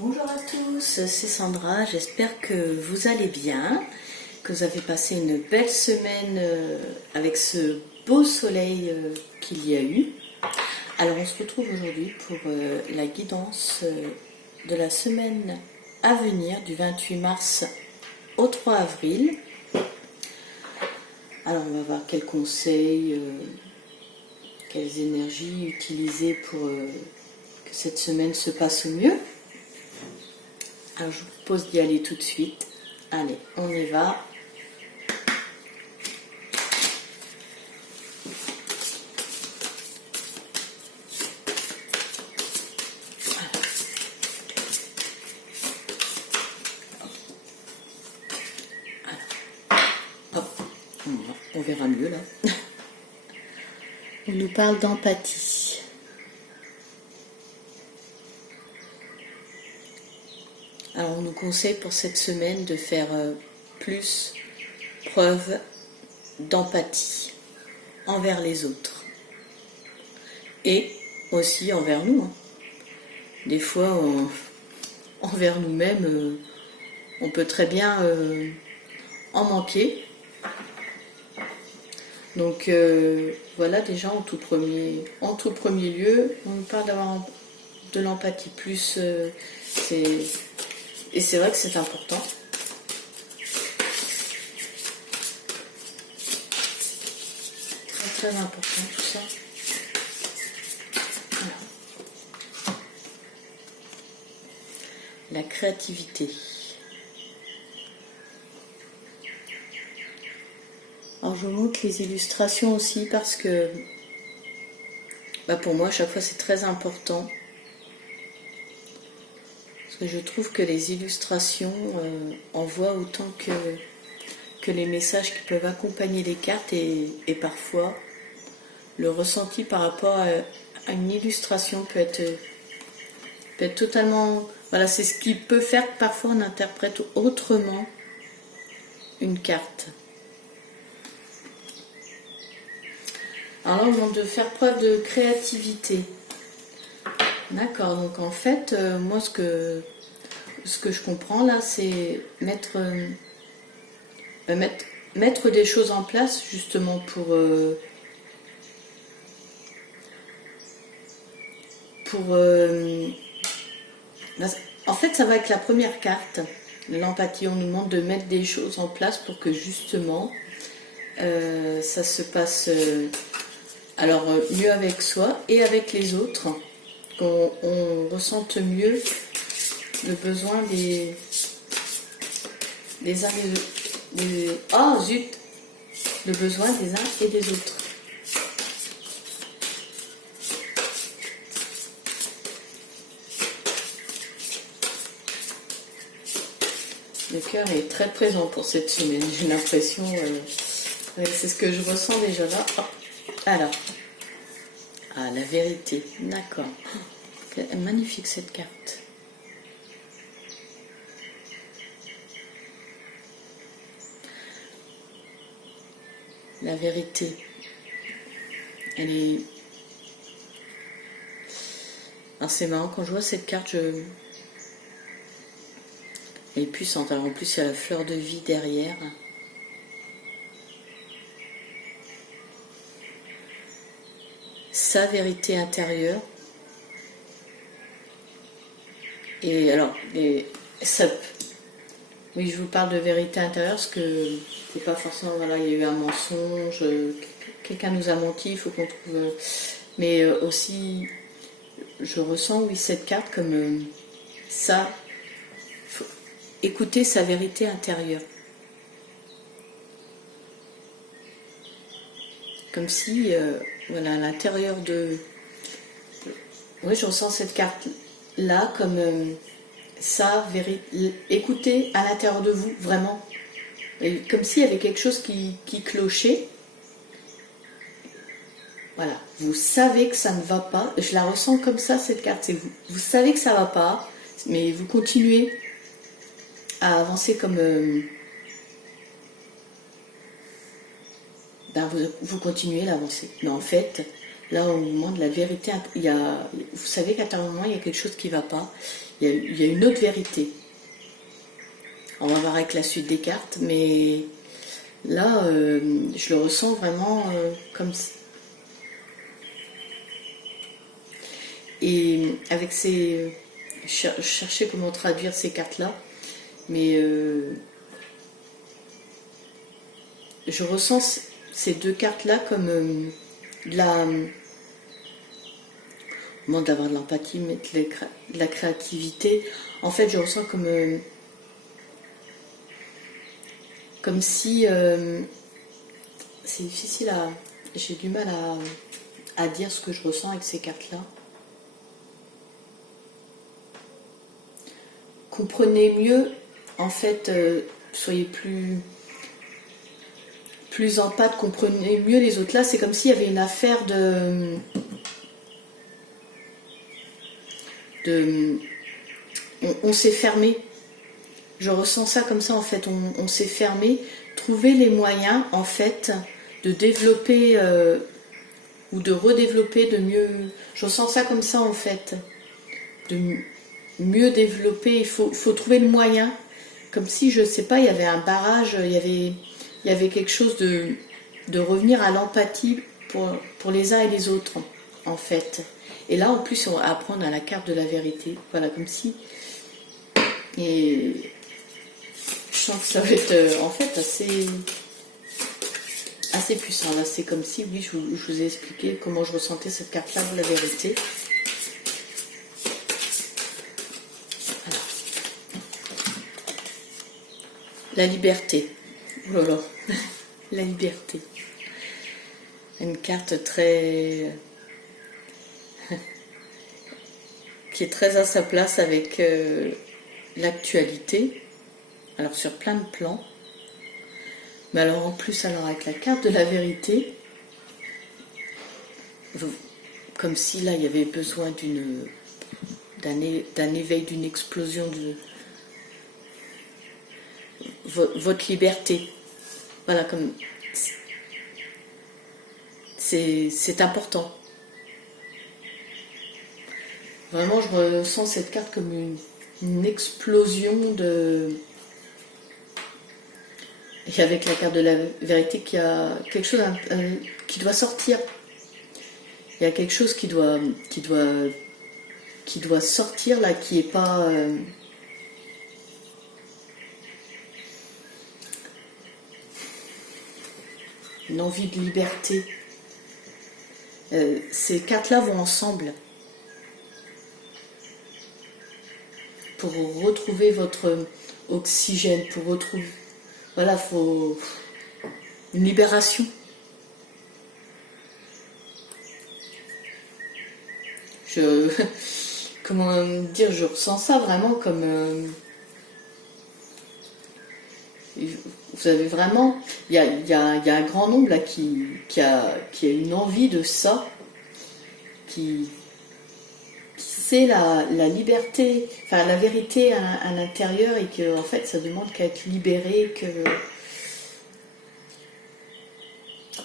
Bonjour à tous, c'est Sandra, j'espère que vous allez bien, que vous avez passé une belle semaine avec ce beau soleil qu'il y a eu. Alors on se retrouve aujourd'hui pour la guidance de la semaine à venir du 28 mars au 3 avril. Alors on va voir quels conseils, quelles énergies utiliser pour que cette semaine se passe au mieux. Alors je vous propose d'y aller tout de suite. Allez, on y va. Hop, on verra mieux là. On nous parle d'empathie. Alors on nous conseille pour cette semaine de faire plus preuve d'empathie envers les autres et aussi envers nous. Des fois, envers nous-mêmes, on peut très bien en manquer. Donc voilà, déjà en tout premier lieu, on nous parle d'avoir de l'empathie plus, et c'est vrai que c'est important. Très très important tout ça. Voilà. La créativité. Alors je vous montre les illustrations aussi parce que pour moi à chaque fois c'est très important. Parce que je trouve que les illustrations envoient autant que les messages qui peuvent accompagner les cartes et parfois le ressenti par rapport à une illustration peut être totalement... Voilà, c'est ce qui peut faire que parfois on interprète autrement une carte. Alors là, on demande de faire preuve de créativité. D'accord, donc en fait, moi ce que je comprends là, c'est mettre des choses en place justement en fait, ça va avec la première carte, l'empathie. On nous demande de mettre des choses en place pour que justement ça se passe mieux avec soi et avec les autres, qu'on ressente mieux le besoin des uns le besoin des uns et des autres. Le cœur est très présent pour cette semaine, j'ai l'impression, c'est ce que je ressens déjà là. Alors, la vérité, d'accord. Magnifique cette carte. La vérité, elle est... Alors c'est marrant, quand je vois cette carte, elle est puissante. Alors en plus, il y a la fleur de vie derrière. Sa vérité intérieure. Et alors, oui, je vous parle de vérité intérieure parce que c'est pas forcément, voilà, il y a eu un mensonge, quelqu'un nous a menti, il faut qu'on trouve... Mais aussi, je ressens, oui, cette carte comme ça, faut écouter sa vérité intérieure. Comme si, voilà, à l'intérieur de... Oui, je ressens cette carte-là comme ça, écoutez à l'intérieur de vous, vraiment. Et comme s'il y avait quelque chose qui clochait. Voilà, vous savez que ça ne va pas. Je la ressens comme ça, cette carte. C'est vous. Vous savez que ça ne va pas, mais vous continuez à avancer comme... vous continuez à avancer. Mais en fait, Là, au moment de la vérité, vous savez qu'intérieurement, il y a quelque chose qui ne va pas. Il y a une autre vérité. On va voir avec la suite des cartes, mais là, je le ressens vraiment comme si. Et avec ces... Je cherchais comment traduire ces cartes-là, mais je ressens ces deux cartes-là comme de la... Au moment d'avoir de l'empathie, mais de la créativité. En fait, je ressens comme si... c'est difficile à... J'ai du mal à dire ce que je ressens avec ces cartes-là. Comprenez mieux, en fait, soyez plus empathe, comprenez mieux les autres. Là, c'est comme s'il y avait une affaire on s'est fermé. Je ressens ça comme ça, en fait, on s'est fermé. Trouver les moyens, en fait, de développer ou de redévelopper, de mieux... Je ressens ça comme ça, en fait. De mieux développer, il faut trouver le moyen. Comme si, je sais pas, il y avait un barrage, il y avait quelque chose de revenir à l'empathie pour les uns et les autres, en fait. Et là, en plus, on va apprendre à la carte de la vérité. Voilà, comme si... Et je sens que ça va être, en fait, assez puissant. Là, c'est comme si, oui, je vous ai expliqué comment je ressentais cette carte-là de la vérité. Voilà. La liberté. Oh là là. La liberté. Une carte très... qui est très à sa place avec l'actualité. Alors sur plein de plans. Mais alors en plus, alors avec la carte de la vérité, comme si là il y avait besoin d'un éveil, d'une explosion de votre liberté. Voilà, comme c'est important. Vraiment, je ressens cette carte comme une explosion de... Et avec la carte de la vérité, qu'il y a quelque chose qui doit sortir. Il y a quelque chose qui doit sortir là, qui est pas... une envie de liberté. Ces cartes-là vont ensemble. Pour retrouver votre oxygène, pour retrouver... Voilà, faut... une libération. Comment dire, je ressens ça vraiment comme... Vous avez vraiment... Il y a un grand nombre là qui a une envie de ça, qui c'est la liberté, enfin la vérité à l'intérieur, et que en fait ça demande qu'à être libéré,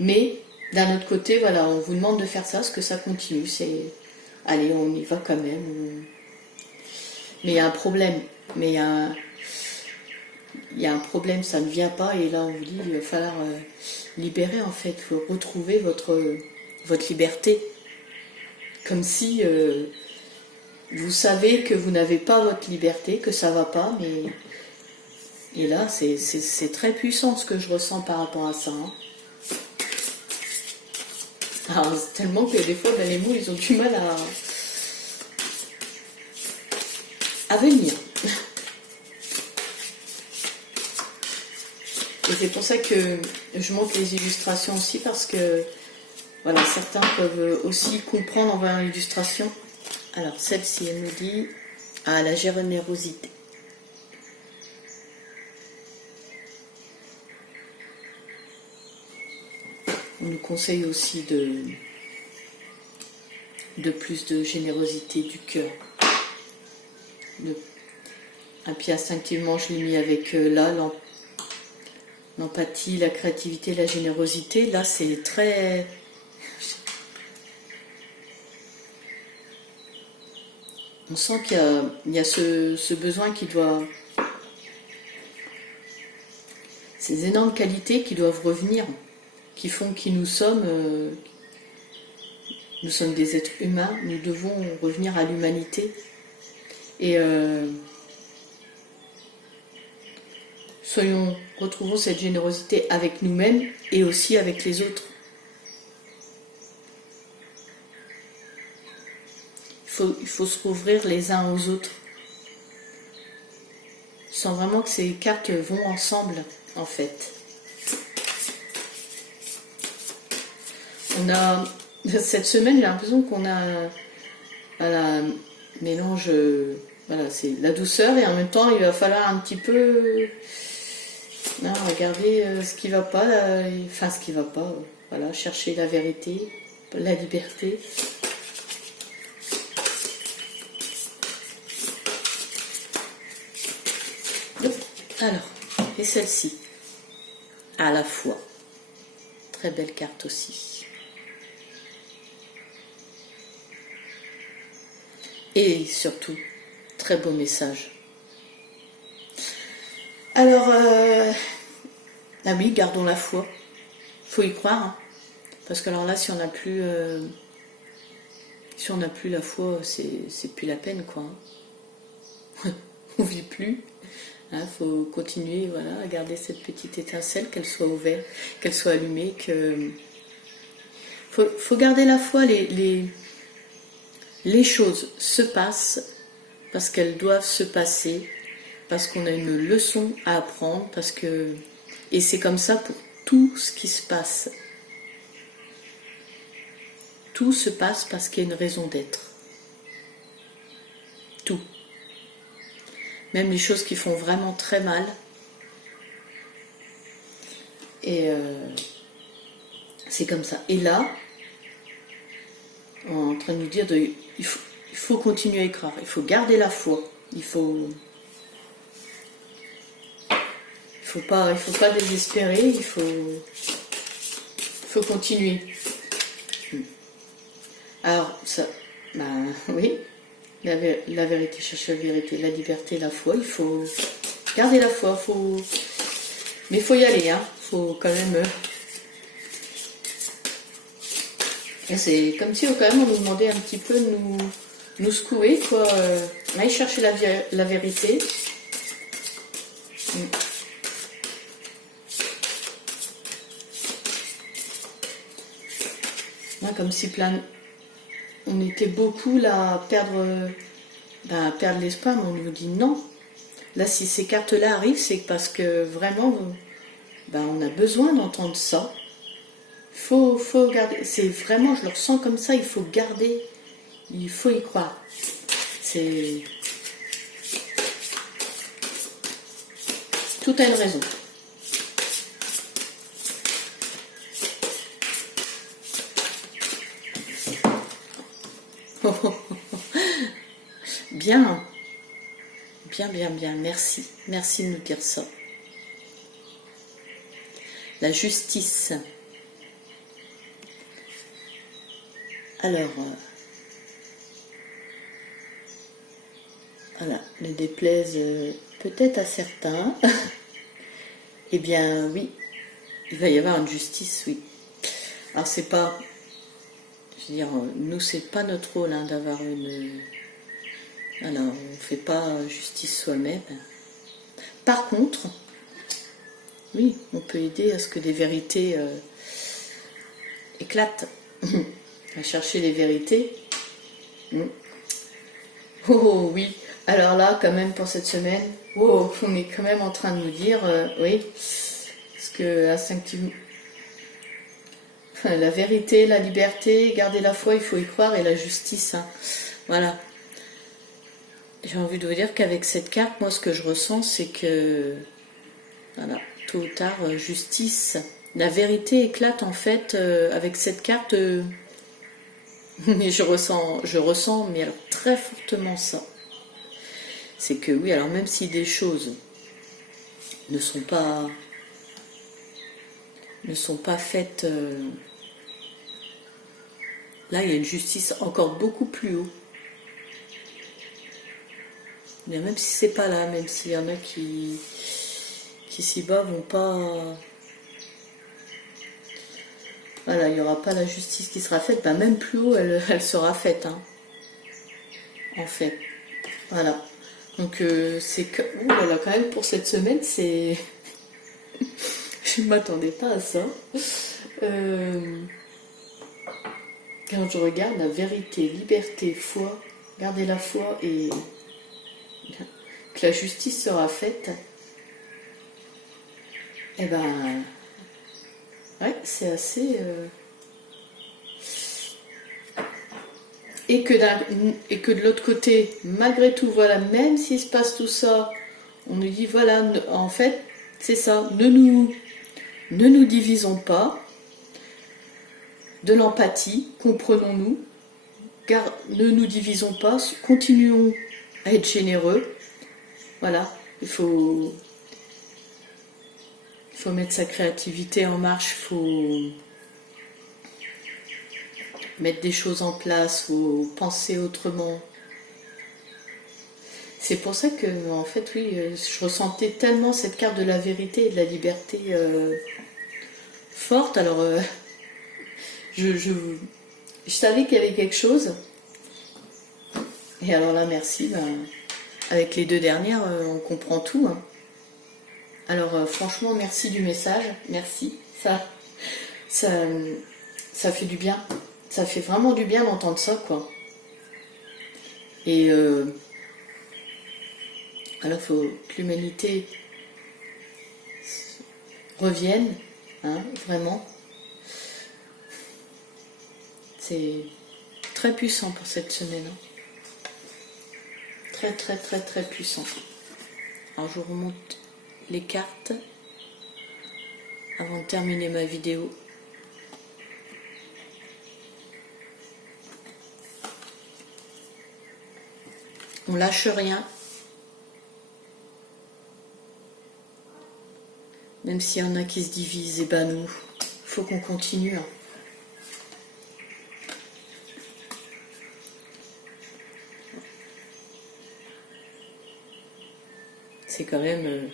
mais d'un autre côté, voilà, on vous demande de faire ça, parce que ça continue, c'est allez, on y va quand même. Mais il y a un problème, il y a un problème, ça ne vient pas, et là on vous dit il va falloir libérer, en fait, il faut retrouver votre liberté, comme si vous savez que vous n'avez pas votre liberté, que ça va pas, mais... Et là, c'est très puissant ce que je ressens par rapport à ça. Hein. Alors, tellement que des fois, ben, les mots, ils ont du mal à venir. Et c'est pour ça que je montre les illustrations aussi, parce que voilà, certains peuvent aussi comprendre en voyant l'illustration. Alors, celle-ci, elle nous dit la générosité. On nous conseille aussi de plus de générosité du cœur. Et puis instinctivement, je l'ai mis avec là, l'empathie, la créativité, la générosité. Là, c'est très... on sent qu'il y a ce besoin qui doit... Ces énormes qualités qui doivent revenir, qui font qui nous sommes des êtres humains, nous devons revenir à l'humanité. Et retrouvons cette générosité avec nous-mêmes et aussi avec les autres. Il faut se rouvrir les uns aux autres. Je sens vraiment que ces cartes vont ensemble, en fait. Cette semaine, j'ai l'impression qu'on a un mélange, voilà, c'est la douceur et en même temps, il va falloir un petit peu regarder ce qui va pas, enfin ce qui va pas, voilà, chercher la vérité, la liberté. Alors, et celle-ci, à la fois, très belle carte aussi. Et surtout, très beau message. Alors, ah oui, gardons la foi. Faut y croire, hein. Parce que alors là, si on n'a plus la foi, c'est plus la peine, quoi. On vit plus. Faut continuer, voilà, à garder cette petite étincelle, qu'elle soit ouverte, qu'elle soit allumée, faut garder la foi. Les choses se passent parce qu'elles doivent se passer, parce qu'on a une leçon à apprendre, et c'est comme ça pour tout ce qui se passe. Tout se passe parce qu'il y a une raison d'être. Tout. Même les choses qui font vraiment très mal. Et c'est comme ça. Et là, on est en train de nous dire il faut continuer à y croire. Il faut garder la foi. Il faut pas désespérer. Il faut continuer. Alors, ça, oui. La vérité, chercher la vérité, la liberté, la foi, il faut garder la foi, mais il faut y aller, hein. Faut quand même... C'est comme si quand même on nous demandait un petit peu de nous secouer, quoi. Aller chercher la vérité. Comme si on était beaucoup là à perdre l'espoir, mais on nous dit non. Là, si ces cartes-là arrivent, c'est parce que vraiment, on a besoin d'entendre ça. Faut garder. C'est vraiment, je le ressens comme ça. Il faut garder. Il faut y croire. C'est tout a une raison. Bien, merci de nous dire ça. La justice. Alors, voilà, ne déplaise peut-être à certains. Eh bien, oui, il va y avoir une justice, oui. Alors, c'est pas, je veux dire, nous, c'est pas notre rôle d'avoir une... Alors, on ne fait pas justice soi-même. Par contre, oui, on peut aider à ce que des vérités éclatent. À chercher les vérités. Oh oui, alors là, quand même, pour cette semaine, on est quand même en train de nous dire, oui, parce que instinctivement, la vérité, la liberté, garder la foi, il faut y croire, et la justice, hein. Voilà. J'ai envie de vous dire qu'avec cette carte, moi, ce que je ressens, c'est que, voilà, tôt ou tard, justice. La vérité éclate, en fait, avec cette carte. Et je ressens, mais alors très fortement ça. C'est que oui, alors même si des choses ne sont pas faites, là, il y a une justice encore beaucoup plus haut. Mais même si c'est pas là, même s'il y en a qui ici-bas vont pas... Voilà, il n'y aura pas la justice qui sera faite, ben même plus haut, elle sera faite, hein, en fait. Voilà. Donc c'est que... Ouh là là, quand même, pour cette semaine, c'est... Je ne m'attendais pas à ça. Quand je regarde la vérité, liberté, foi, garder la foi et que la justice sera faite, eh ben... Ouais, c'est assez... Et que de l'autre côté, malgré tout, voilà, même s'il se passe tout ça, on nous dit, voilà, en fait, c'est ça, ne nous divisons pas, de l'empathie, comprenons-nous, car ne nous divisons pas, continuons à être généreux. Voilà, il faut mettre sa créativité en marche, il faut mettre des choses en place, il faut penser autrement. C'est pour ça que, en fait, oui, je ressentais tellement cette carte de la vérité et de la liberté forte. Alors, je savais qu'il y avait quelque chose. Et alors là, merci. Ben, avec les deux dernières, on comprend tout. Hein. Alors, franchement, merci du message. Merci. Ça fait du bien. Ça fait vraiment du bien d'entendre ça, quoi. Et alors, il faut que l'humanité revienne, hein, vraiment. C'est très puissant pour cette semaine. Hein. Très, très, très, très puissant. Alors, je vous remonte les cartes avant de terminer ma vidéo. On lâche rien. Même s'il y en a qui se divisent, et ben nous, faut qu'on continue. Hein. C'est quand même,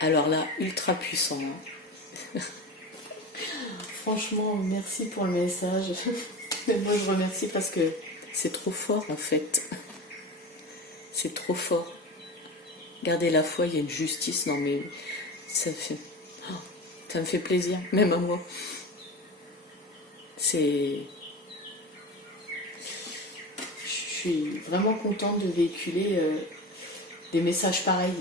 alors là, ultra puissant. Hein. Franchement, merci pour le message. Moi, je remercie parce que c'est trop fort, en fait. C'est trop fort. Gardez la foi, il y a une justice. Non, mais ça me fait plaisir, même à moi. Je suis vraiment contente de véhiculer des messages pareils.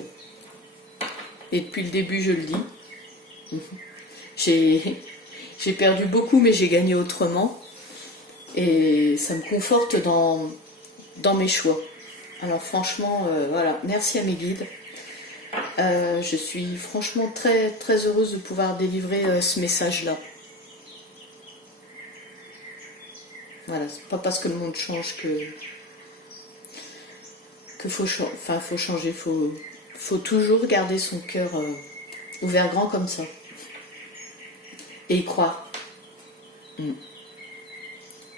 Et depuis le début, je le dis. J'ai perdu beaucoup, mais j'ai gagné autrement. Et ça me conforte dans mes choix. Alors franchement, voilà, merci à mes guides. Je suis franchement très, très heureuse de pouvoir délivrer ce message-là. Voilà, c'est pas parce que le monde change que faut changer. Faut toujours garder son cœur ouvert grand comme ça. Et y croire.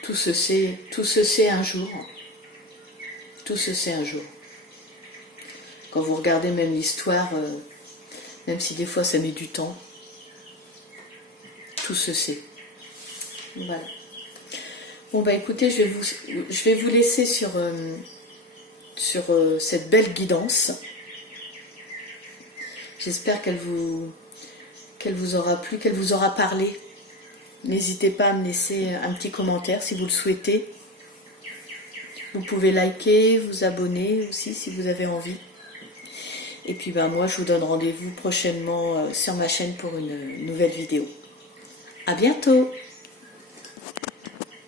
Tout se sait un jour. Tout se sait un jour. Quand vous regardez même l'histoire, même si des fois ça met du temps, tout se sait. Voilà. Bon bah écoutez, je vais vous laisser sur cette belle guidance. J'espère qu'elle vous aura plu, qu'elle vous aura parlé. N'hésitez pas à me laisser un petit commentaire si vous le souhaitez. Vous pouvez liker, vous abonner aussi si vous avez envie. Et puis ben, moi je vous donne rendez-vous prochainement sur ma chaîne pour une nouvelle vidéo. À bientôt!